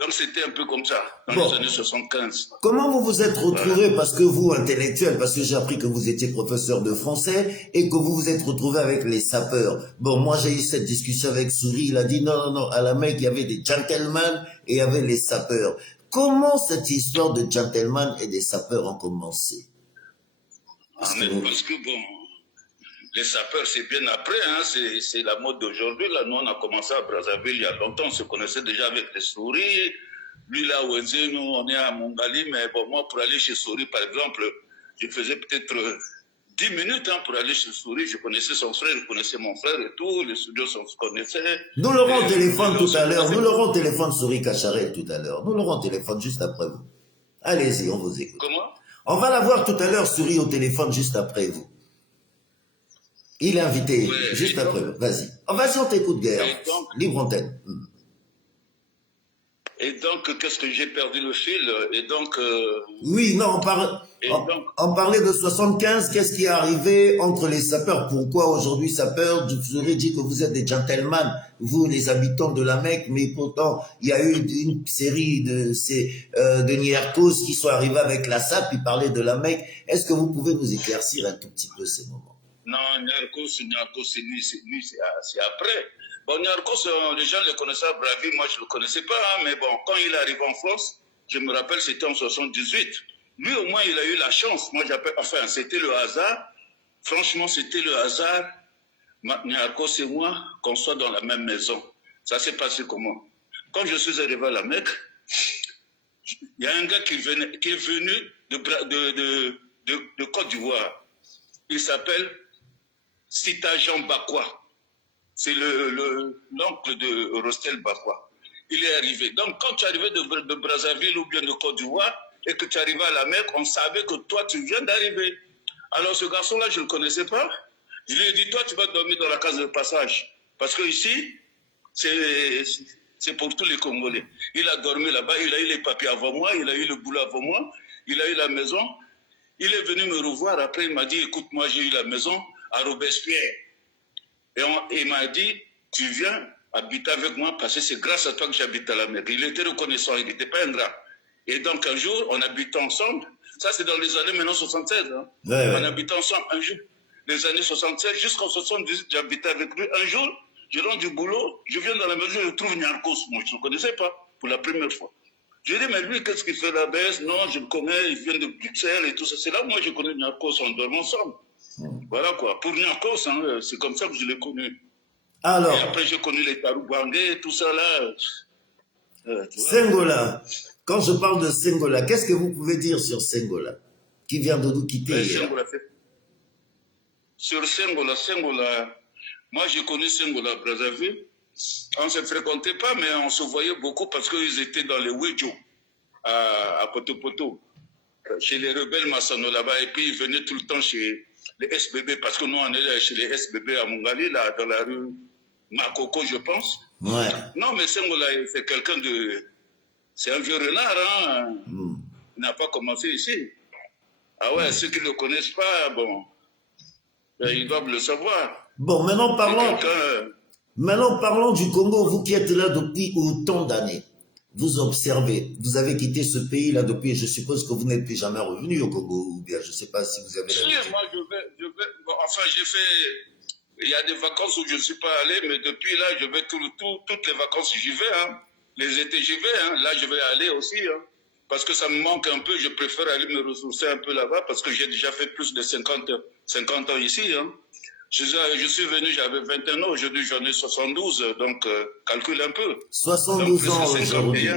Donc, c'était un peu comme ça, dans les années 75. Comment vous vous êtes retrouvé, parce que vous, intellectuel, parce que j'ai appris que vous étiez professeur de français et que vous vous êtes retrouvé avec les sapeurs. Bon, moi, j'ai eu cette discussion avec Souris, il a dit non, à la Mecque, il y avait des gentlemen et il y avait les sapeurs. Comment cette histoire de gentlemen et des sapeurs ont commencé? Parce que bon, les sapeurs, c'est bien après, hein, c'est la mode d'aujourd'hui. Là, nous, on a commencé à Brazzaville il y a longtemps, on se connaissait déjà avec les Souris. Lui, là où nous, on est à Mongali, mais bon, moi, pour aller chez Souris, par exemple, je faisais peut-être 10 minutes hein, pour aller chez Souris. Je connaissais son frère, je connaissais mon frère et tout, les studios se connaissaient. Nous l'aurons au téléphone tout à l'heure, nous l'aurons au téléphone Souris Cacharel tout à l'heure. Nous l'aurons au téléphone juste après vous. Allez-y, on vous écoute. Comment? On va la voir tout à l'heure, Souris, au téléphone juste après vous. Il est invité juste après vous. Vas-y. Oh, vas-y, on t'écoute, Guerre. Libre antenne. Et donc, qu'est-ce que j'ai perdu le fil? Et donc, Oui, non, et donc, on parlait de 75. Qu'est-ce qui est arrivé entre les sapeurs? Pourquoi aujourd'hui sapeurs? Je vous aurais dit que vous êtes des gentlemen, vous les habitants de la Mecque, mais pourtant il y a eu une série de Niarchos qui sont arrivés avec la SAP, ils parlaient de la Mecque. Est-ce que vous pouvez nous éclaircir un tout petit peu ces moments? non, Niarchos, c'est lui, c'est après. Bon, Niarchos, les gens le connaissaient à Brazzaville, moi je ne le connaissais pas, hein, mais bon, quand il est arrivé en France, je me rappelle, c'était en 78. Lui, au moins, il a eu la chance. Moi, j'appelle, enfin, c'était le hasard. Franchement, c'était le hasard. Niarchos et moi, qu'on soit dans la même maison. Ça s'est passé comment? Quand je suis arrivé à la Mecque, il y a un gars qui est venu de Côte d'Ivoire. Il s'appelle Sita Jean Bakwa. C'est l'oncle de Rostel Bakwa. Il est arrivé. Donc, quand tu es arrivé de Brazzaville ou bien de Côte d'Ivoire et que tu arrives à la Mecque, on savait que toi, tu viens d'arriver. Alors, ce garçon-là, je ne le connaissais pas. Je lui ai dit, toi, tu vas dormir dans la case de passage. Parce que ici, c'est pour tous les Congolais. Il a dormi là-bas, il a eu les papiers avant moi, il a eu le boulot avant moi, il a eu la maison. Il est venu me revoir. Après, il m'a dit, écoute, moi, j'ai eu la maison à Robespierre. Et il m'a dit, tu viens habiter avec moi parce que c'est grâce à toi que j'habite à la Mecque. Il était reconnaissant, il n'était pas ingrat. Et donc, un jour, on habitait ensemble. Ça, c'est dans les années maintenant 76. Hein. Ouais. On habitait ensemble un jour. Les années 76 jusqu'en 78, j'habitais avec lui. Un jour, je rentre du boulot, je viens dans la maison, je trouve Niarchos. Moi, je ne le connaissais pas pour la première fois. Je dis, mais lui, qu'est-ce qu'il fait là-bas? Non, je le connais, il vient de Bruxelles et tout ça. C'est là où moi, je connais Niarchos, on dormit ensemble. Voilà quoi. Pour Niarchos, hein, c'est comme ça que je l'ai connu. Alors, et après, j'ai connu les Taroubangais, tout ça là. Sengola, quand je parle de Sengola, qu'est-ce que vous pouvez dire sur Sengola, qui vient de nous quitter hier? Sur Sengola, moi j'ai connu Sengola à Brazzaville. On ne se fréquentait pas, mais on se voyait beaucoup parce qu'ils étaient dans les Wedjo, à Poto, chez les rebelles Massano là-bas. Et puis ils venaient tout le temps chez les SBB, parce que nous on est chez les SBB à Mongali, là, dans la rue Makoko, je pense. Ouais. Non, mais Sengola, c'est quelqu'un de... C'est un vieux renard, hein. Il n'a pas commencé ici. Ah ouais, ceux qui ne le connaissent pas, bon, ils doivent le savoir. Bon, maintenant parlons du Congo, vous qui êtes là depuis autant d'années. Vous observez, vous avez quitté ce pays-là depuis, je suppose que vous n'êtes plus jamais revenu au Congo, ou bien je ne sais pas si vous avez... Si, moi je vais, bon, enfin j'ai fait, il y a des vacances où je ne suis pas allé, mais depuis là, je vais toutes les vacances, j'y vais, hein. Les étés, j'y vais, hein. Là, je vais aller aussi, hein. Parce que ça me manque un peu, je préfère aller me ressourcer un peu là-bas, parce que j'ai déjà fait plus de 50 ans ici, hein. Je suis venu, j'avais 21 ans, aujourd'hui j'en ai 72, donc calcule un peu. 72 ans aujourd'hui.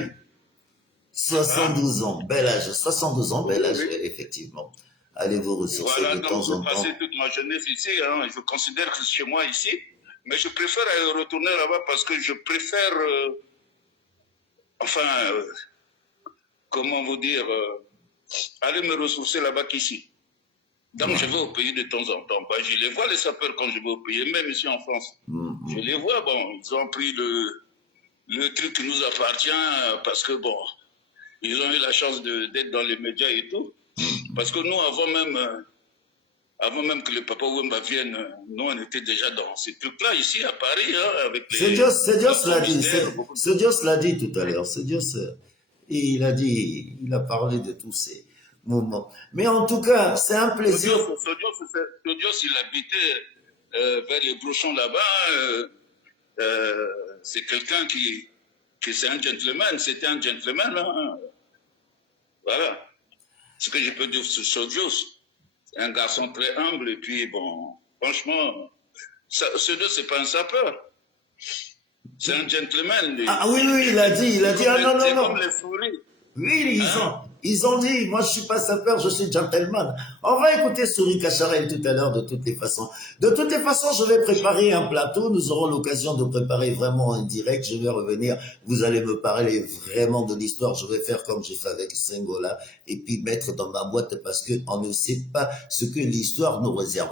72 hein? ans, bel âge, 72 ans, bel âge, oui. Effectivement. Allez vous ressourcer voilà, de temps en temps. J'ai passé toute ma jeunesse ici, hein. Je considère que c'est chez moi ici, mais je préfère retourner là-bas parce que je préfère, comment vous dire, aller me ressourcer là-bas qu'ici. Donc je vais au pays de temps en temps. Je les vois les sapeurs quand je vais au pays, même ici en France. Je les vois, bon, ils ont pris le truc qui nous appartient parce que bon, ils ont eu la chance d'être dans les médias et tout. Parce que nous, avant même que le Papa Wemba vienne, nous on était déjà dans ces trucs-là ici à Paris, hein, avec les... C'est Dios l'a dit, c'est Dios l'a dit tout à l'heure, c'est Dios, il a dit, il a parlé de tous ces moments. Mais en tout cas, c'est un plaisir. Dios, il habitait vers les Brochons là-bas, c'est quelqu'un qui c'est un gentleman, c'était un gentleman, hein. Voilà. Ce que je peux dire sur Sodios. C'est un garçon très humble, et puis bon, franchement, Sodios, c'est pas un sapeur. C'est un gentleman. Ah oui, il a dit, ah non. C'est comme les souris. Oui, ils ont dit, moi je suis pas sapeur, je suis gentleman. On va écouter Souri Kacharel tout à l'heure de toutes les façons. De toutes les façons, je vais préparer un plateau, nous aurons l'occasion de préparer vraiment un direct, je vais revenir, vous allez me parler vraiment de l'histoire, je vais faire comme j'ai fait avec Sengola, et puis mettre dans ma boîte parce qu'on ne sait pas ce que l'histoire nous réserve.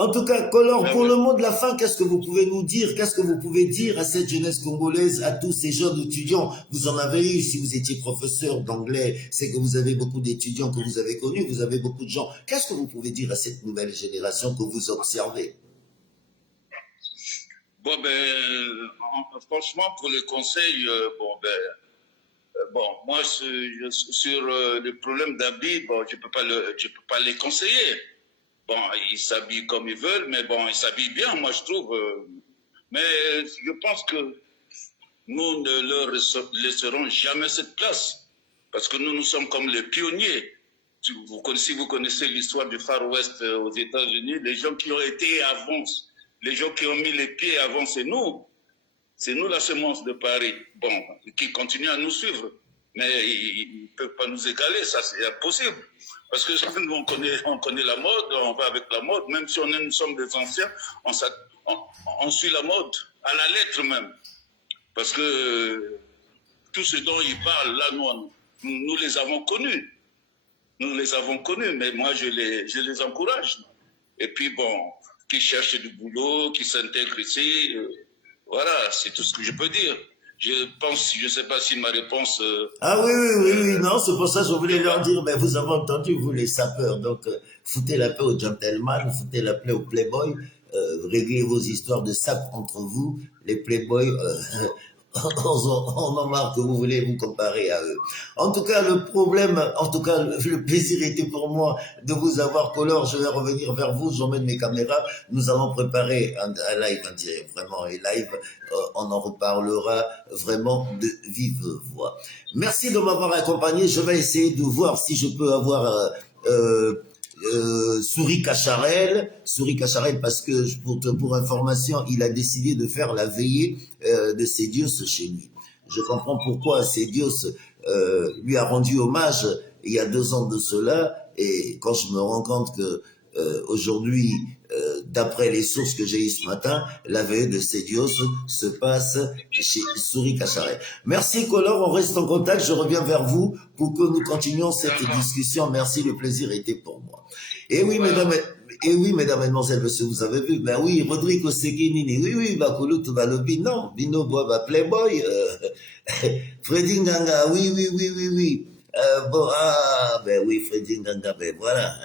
En tout cas, Color, pour le mot de la fin, qu'est-ce que vous pouvez nous dire? Qu'est-ce que vous pouvez dire à cette jeunesse congolaise, à tous ces jeunes étudiants? Vous en avez eu, si vous étiez professeur d'anglais, c'est que vous avez beaucoup d'étudiants que vous avez connus, vous avez beaucoup de gens. Qu'est-ce que vous pouvez dire à cette nouvelle génération que vous observez? Bon, franchement, pour les conseils, moi, sur le problème d'habits, je peux pas les conseiller. Bon, ils s'habillent comme ils veulent, mais bon, ils s'habillent bien, moi, je trouve. Mais je pense que nous ne leur laisserons jamais cette place. Parce que nous sommes comme les pionniers. Si vous connaissez l'histoire du Far West aux États-Unis, les gens qui ont été avant, les gens qui ont mis les pieds avant, c'est nous. C'est nous la semence de Paris. Bon, qui continuent à nous suivre. Mais ils ne peuvent pas nous égaler, ça c'est impossible. Parce que nous, on connaît la mode, on va avec la mode, même si nous sommes des anciens, on suit la mode, à la lettre même. Parce que tout ce dont ils parlent, là, nous les avons connus. Nous les avons connus, mais moi, je les encourage. Et puis, bon, qui cherchent du boulot, qui s'intègrent ici, voilà, c'est tout ce que je peux dire. Je ne sais pas si ma réponse... Ah oui, non, c'est pour ça que je voulais leur dire, mais vous avez entendu, vous les sapeurs, donc foutez la paix aux gentlemen, foutez la paix aux playboys, réglez vos histoires de sap entre vous, les playboys, on en marre que vous voulez vous comparer à eux. En tout cas, le plaisir était pour moi de vous avoir, Color. Je vais revenir vers vous, j'emmène mes caméras. Nous allons préparer un live, vraiment, et live, on en reparlera vraiment de vive voix. Merci de m'avoir accompagné. Je vais essayer de voir si je peux avoir Souris Cacharel, parce que pour information, il a décidé de faire la veillée de Cedios chez lui. Je comprends pourquoi Cedios lui a rendu hommage il y a 2 ans de cela, et quand je me rends compte que aujourd'hui, d'après les sources que j'ai eues ce matin, la veillée de Cedios se passe chez Souris Cacharel. Merci Color, on reste en contact, je reviens vers vous pour que nous continuions cette discussion. Merci, le plaisir était pour moi. Et oui, mesdames, mesdemoiselles, messieurs, vous avez vu, ben oui, Rodrigo Seguinini, oui, Bakulu Tubalobi, non, Bino Boba Playboy, Freddy Nganga, oui. Ben oui, Freddy Nganga, ben voilà,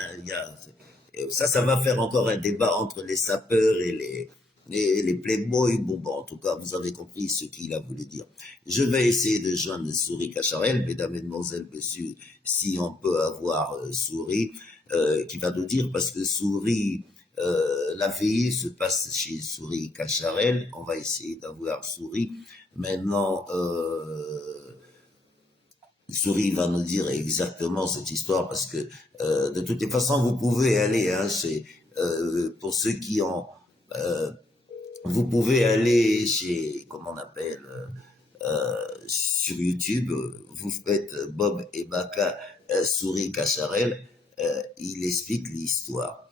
ça va faire encore un débat entre les sapeurs et les playboys. Bon, en tout cas, vous avez compris ce qu'il a voulu dire. Je vais essayer de joindre Souris Cacharel, mesdames, mesdemoiselles, messieurs, si on peut avoir Souris, qui va nous dire, parce que Souris, la veillée se passe chez Souris Cacharel, on va essayer d'avoir Souris. Maintenant, Souris va nous dire exactement cette histoire, parce que de toutes les façons, vous pouvez aller, pour ceux qui ont... vous pouvez aller chez, comment on appelle, sur YouTube, vous faites Bob et Baka Souris Cacharel, il explique l'histoire.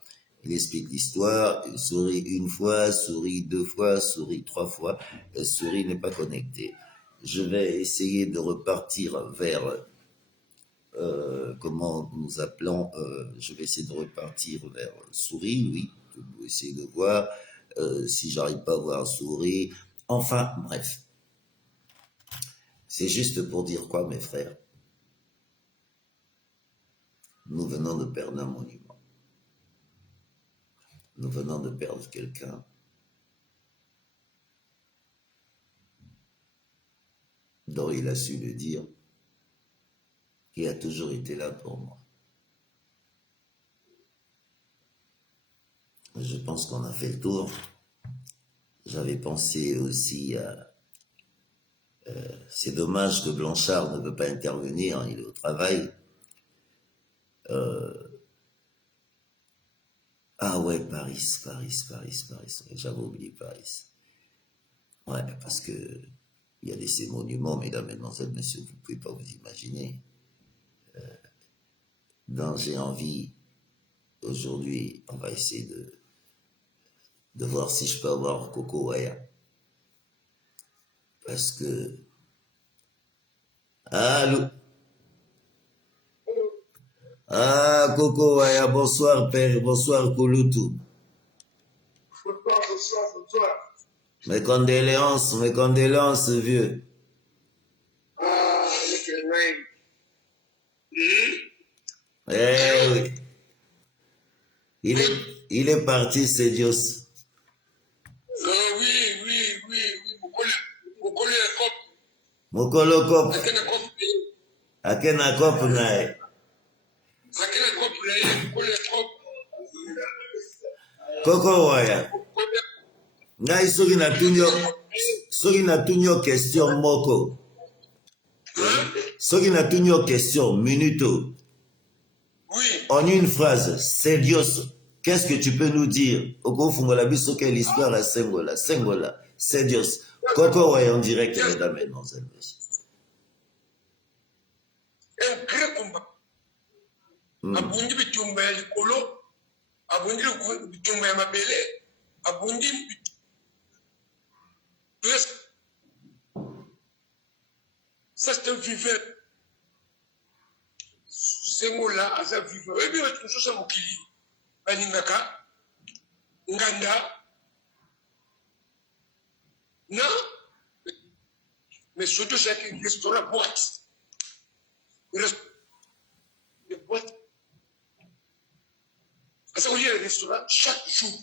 Souris une fois, Souris 2 fois, Souris 3 fois, Souris n'est pas connecté. Je vais essayer de repartir vers, comment nous appelons, je vais essayer de repartir vers Souris, oui, je vais essayer de voir si j'arrive pas à voir Souris. Enfin, bref. C'est juste pour dire quoi, mes frères? Nous venons de perdre un monument. Nous venons de perdre quelqu'un dont il a su le dire, qui a toujours été là pour moi. Je pense qu'on a fait le tour. J'avais pensé aussi à... c'est dommage que Blanchard ne peut pas intervenir, il est au travail. Ah ouais, Paris. J'avais oublié Paris. Ouais, parce que il y a ces monuments, mesdames, mesdemoiselles, messieurs, vous ne pouvez pas vous imaginer. Donc j'ai envie, aujourd'hui, on va essayer de voir si je peux avoir Coco Waya. Parce que... Allô? Ah, Coco Waya, bonsoir, père, bonsoir, Kouloutou. Bonsoir. Mes condoléances, vieux. Ah, Eh oui. Il est parti, c'est Dios. Oui. Mokolo kop. Akena kop nae. Koko waya. Ngai soki na tunyo question moko. Soki na tunyo question minuto. Oui. En une phrase, c'est Dios. Qu'est-ce que tu peux nous dire? Oko fungola biso quelle histoire à Sengola. C'est Dios. Koko waya en direct, mesdames et messieurs. Un grand combat. Abundi bitumba ya likolo, abundi bitumba ya mabele, abundi ça c'est un vivant. Sengola aza vivant. Et bien tout ça mokili. Baningaka nganda non mais surtout c'est un restaurant boîte. Les boîtes. Parce qu'il y a un restaurant chaque jour.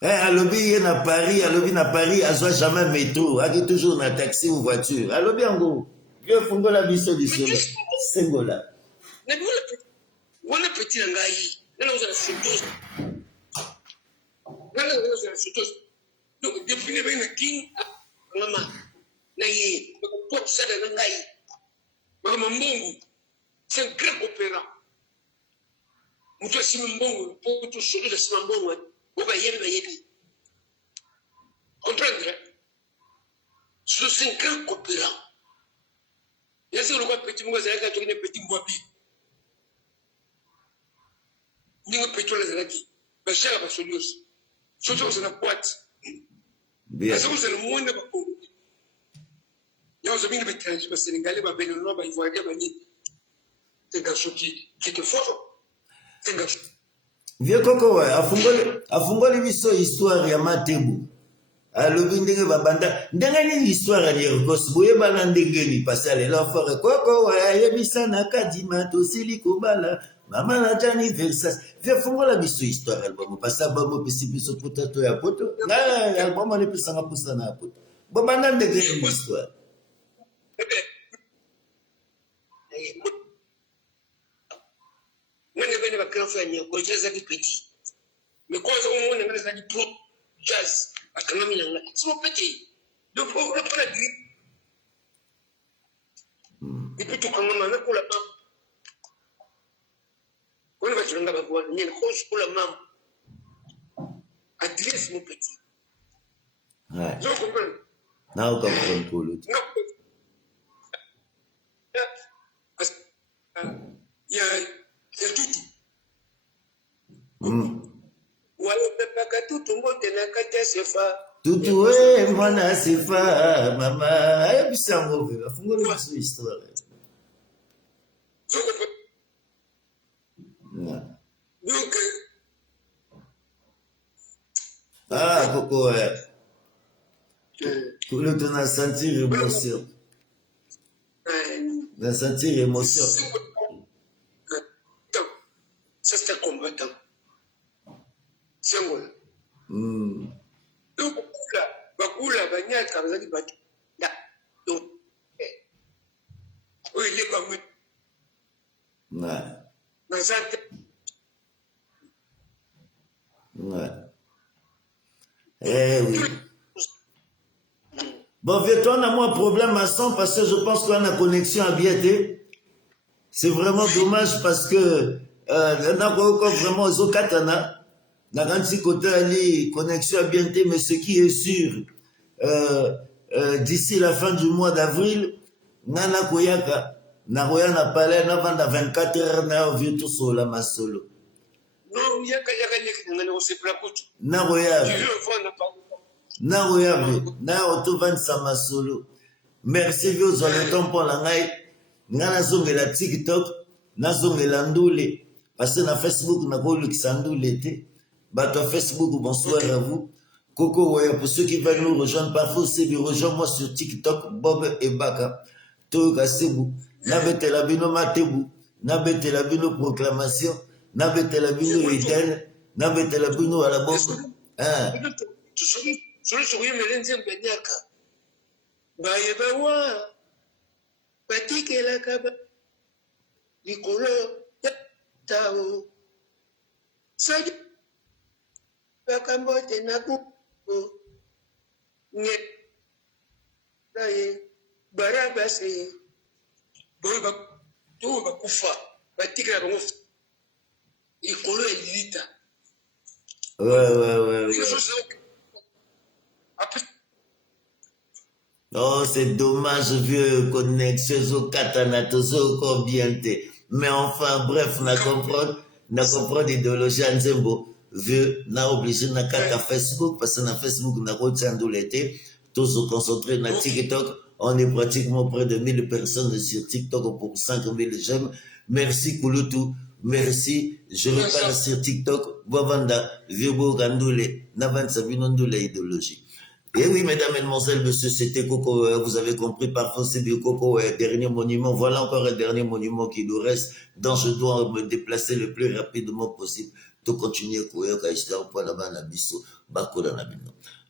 Alobi na Paris, à soit jamais métro, a toujours na taxi ou voiture. Alobi ango, vieux fungola biso Sengola. On a petit ngai. Donc, depuis que je suis maman, c'est un grand opéra. Si Mbongo, pour tout celui de Mbongo, vous voyez, comprendre? C'est un grand opéra. Il y a ce que petit Mbongo, c'est un petit Mbongo. Il y a un petit Mbongo. Mais c'est la solution. Surtout, c'est la boîte. Bien. Parce que c'est le monde de Bakou. Il y a aussi des étrangers, les Sénégalais, les Béninois, les Ivoiriens, c'est un garçon qui était fort. C'est un garçon. Vieux Koko, afungoli biso histoire ya Matebu. Alobi ndenge babanda. Ndenge ni histoire ya Yerkos. Boye bana ndenge ni pasa lelo fore. Koko, yebisa na kadima tosili kobala. Mama na jani versas. Vieux fungola biso histoire album. Pasa bomo pisi biso potato ya poto. Na album ne pisa nga pusa na poto. Babanda ndenge ni histoire. Mwenye bakafanya kwa jazz petit. Mais quand on est dans la pro jazz, akanami nanga. C'est petit. Donc on va pas dire. Et puis tout comme on a pour la main. On va dire nga ba ni croche pour la main. Adresse mon petit. Ouais. Je comprends. Na o comprendre pour l'autre. Il y a tout. Tutu we mwana sifa mama ayebisa ngove afungole biso histoire. Donc Koko kule tuna sentir émotion. Na sentir émotion. Ça c'est un combattant. Sengola. Donc bakula banyaka bazali batu. Donc oui, il est comme oui. Bon, vieux, toi, on a moins problème à 100 parce que je pense qu'on a la connexion à Biété. C'est vraiment dommage parce que on a vraiment aux katana. Na gansi côté ali connexion à Biété, mais ce qui est sûr, d'ici la fin du mois d'avril, nana koyaka, na roya na palais, na vanda 24 heures, na vieux tout sur la masolo. non, yaka ngana ko sepla kutu. Na roya. Na roya, na auto vendre sa masolo. Merci vieux, vous avez le temps pour la ngai. Ngana zonge la TikTok, na zonge la ndoule. Parce que na Facebook, na ko luxandoule te. Bateau Facebook, bonsoir à vous. Coco, ouais, pour ceux qui veulent nous rejoindre, parfois aussi, rejoins-moi sur TikTok, Bob et Baka. Toga Sebu. Nabete la bino Matebu. Nabete la bino proclamation. Nabete la bino Eden. Nabete la bino à la bombe. Hein? Soki melenze mbanyaka bayeba wa batikelaka likolo ya tao soki bakambo te nakuko nye naye barabase boyo bakufa batikela bango likolo ya lilita. Ouais. Oh, c'est dommage, vieux connexion au katana, au combien. Mais enfin, bref, na comprendre l'idéologie en Zembo. Vieux, na obligé na kata Facebook, parce que na Facebook, na retient l'été, tous se concentrer na TikTok. On est pratiquement près de 1000 personnes sur TikTok pour 5000 j'aime. Merci, Kouloutou. Merci. Je reparle sur TikTok. Bovanda, vieux beau gandoule, n'avance sabinondoule idéologie. Et oui, mesdames, mesdemoiselles, monsieur, c'était Coco, vous avez compris, parfois c'est du Coco, dernier monument. Voilà encore un dernier monument qui nous reste, dont je dois me déplacer le plus rapidement possible. Tout continuer,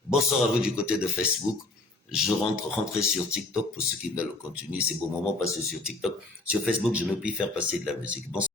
bonsoir à vous du côté de Facebook. Je rentrer sur TikTok pour ceux qui veulent continuer. C'est bon moment, passer sur TikTok. Sur Facebook, je ne puis faire passer de la musique. Bonsoir.